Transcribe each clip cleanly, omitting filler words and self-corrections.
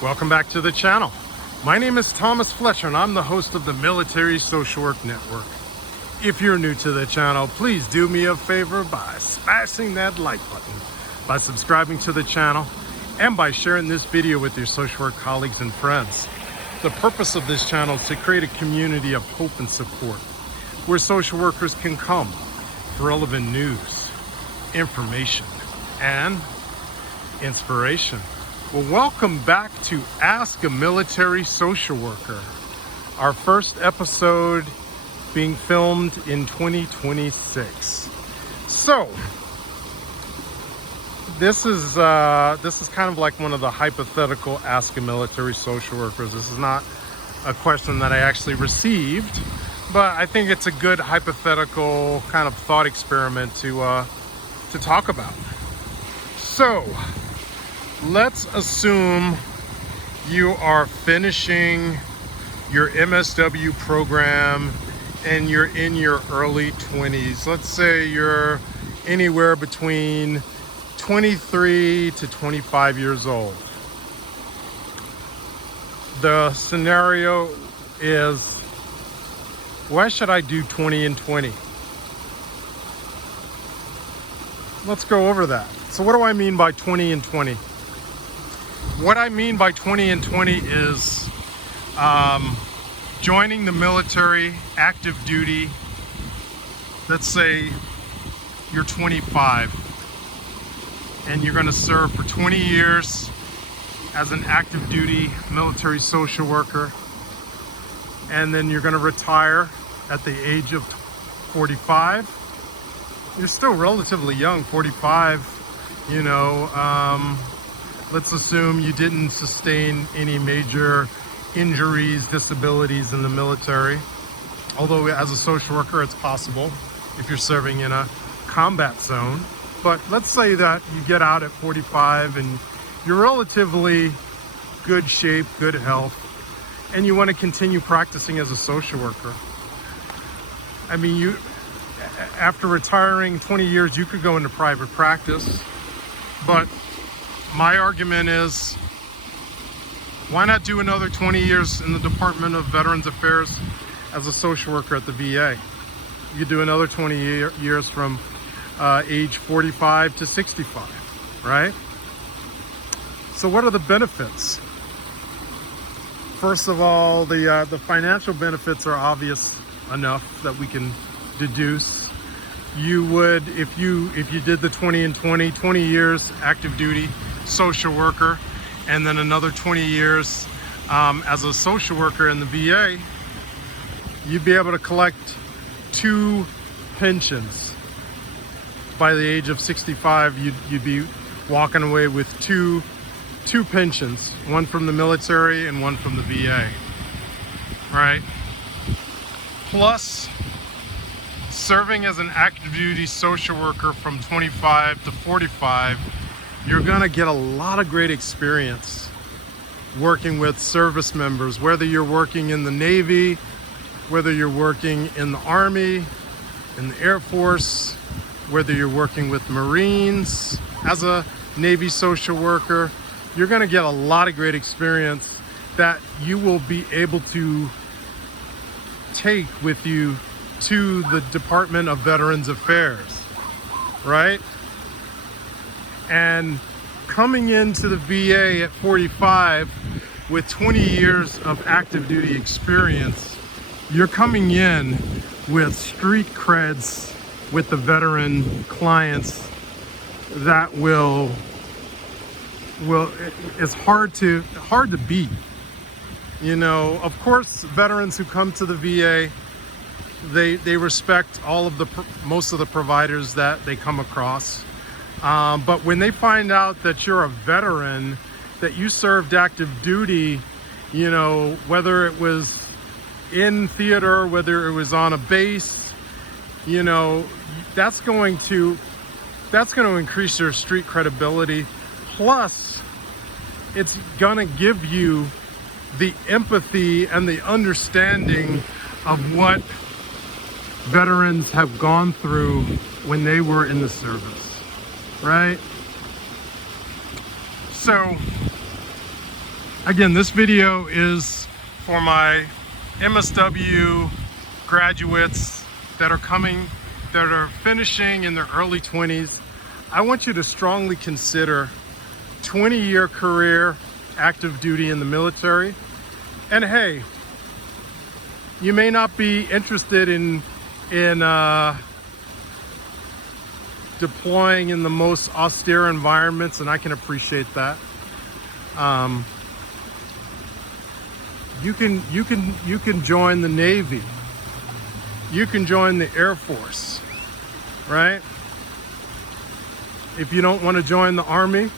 Welcome back to the channel. My name is Thomas Fletcher and I'm the host of the Military Social Work Network. If you're new to the channel, please do me a favor by smashing that like button, by subscribing to the channel, and by sharing this video with your social work colleagues and friends. The purpose of this channel is to create a community of hope and support where social workers can come for relevant news, information, and inspiration. Well, welcome back to Ask a Military Social Worker. Our first episode being filmed in 2026. So, this is kind of like one of the hypothetical Ask a Military Social Workers. This is not a question that I actually received, but I think it's a good hypothetical kind of thought experiment to talk about. So, let's assume you are finishing your MSW program and you're in your early 20s. Let's say you're anywhere between 23 to 25 years old. The scenario is, why should I do 20 and 20? Let's go over that. So what do I mean by 20 and 20? What I mean by 20 and 20 is joining the military, active duty. Let's say you're 25 and you're going to serve for 20 years as an active duty military social worker, and then you're going to retire at the age of 45. You're still relatively young, 45, you know. Let's assume you didn't sustain any major injuries, disabilities in the military. Although as a social worker, it's possible if you're serving in a combat zone. But let's say that you get out at 45 and you're relatively good shape, good health, and you want to continue practicing as a social worker. I mean, after retiring 20 years, you could go into private practice, but my argument is, why not do another 20 years in the Department of Veterans Affairs as a social worker at the VA? You could do another 20 years from age 45 to 65, right? So what are the benefits? First of all, the financial benefits are obvious enough that we can deduce. You would, if you did the 20 and 20 years active duty social worker, and then another 20 years as a social worker in the VA, you'd be able to collect 2 pensions. By the age of 65, you'd be walking away with two pensions, one from the military and one from the VA, right? Plus, serving as an active duty social worker from 25 to 45, you're gonna get a lot of great experience working with service members, whether you're working in the Navy, whether you're working in the Army, in the Air Force, whether you're working with Marines as a Navy social worker. You're gonna get a lot of great experience that you will be able to take with you to the Department of Veterans Affairs, right? And coming into the VA at 45 with 20 years of active duty experience, you're coming in with street creds with the veteran clients that it's hard to beat. You know, of course, veterans who come to the VA, they respect most of the providers that they come across. But when they find out that you're a veteran, that you served active duty, you know, whether it was in theater, whether it was on a base, you know, that's going to increase your street credibility. Plus, it's gonna give you the empathy and the understanding of what veterans have gone through when they were in the service, right? So Again, this video is for my MSW graduates that are finishing in their early 20s. I want you to strongly consider 20-year career active duty in the military. And hey, you may not be interested in deploying in the most austere environments, and I can appreciate that. You can join the Navy. You can join the Air Force, right? If you don't want to join the Army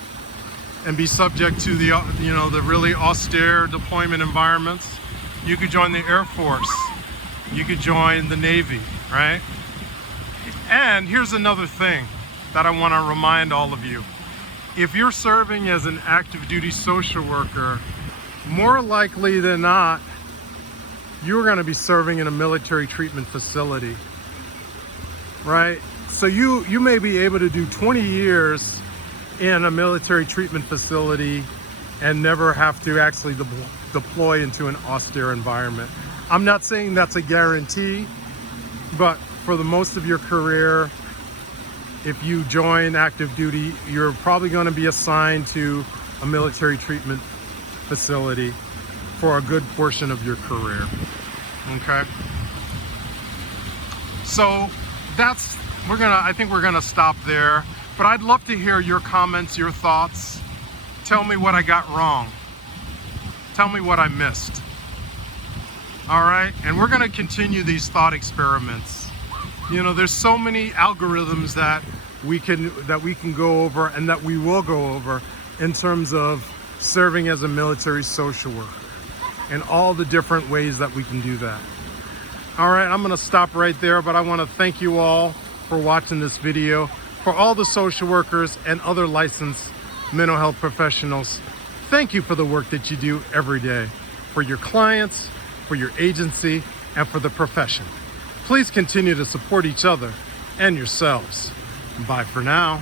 and be subject to the really austere deployment environments, you could join the Air Force. You could join the Navy, right? And here's another thing that I want to remind all of you. If you're serving as an active duty social worker, more likely than not, you're going to be serving in a military treatment facility, right? So you may be able to do 20 years in a military treatment facility and never have to actually deploy into an austere environment. I'm not saying that's a guarantee, but for the most of your career, if you join active duty, you're probably going to be assigned to a military treatment facility for a good portion of your career. Okay, so I think we're gonna stop there, but I'd love to hear your comments, your thoughts. Tell me what I got wrong. Tell me what I missed. All right, and we're gonna continue these thought experiments. You know, there's so many algorithms that we can go over and that we will go over in terms of serving as a military social worker and all the different ways that we can do that. All right, I'm gonna stop right there, but I wanna thank you all for watching this video. For all the social workers and other licensed mental health professionals, thank you for the work that you do every day, for your clients, for your agency, and for the profession. Please continue to support each other and yourselves. Bye for now.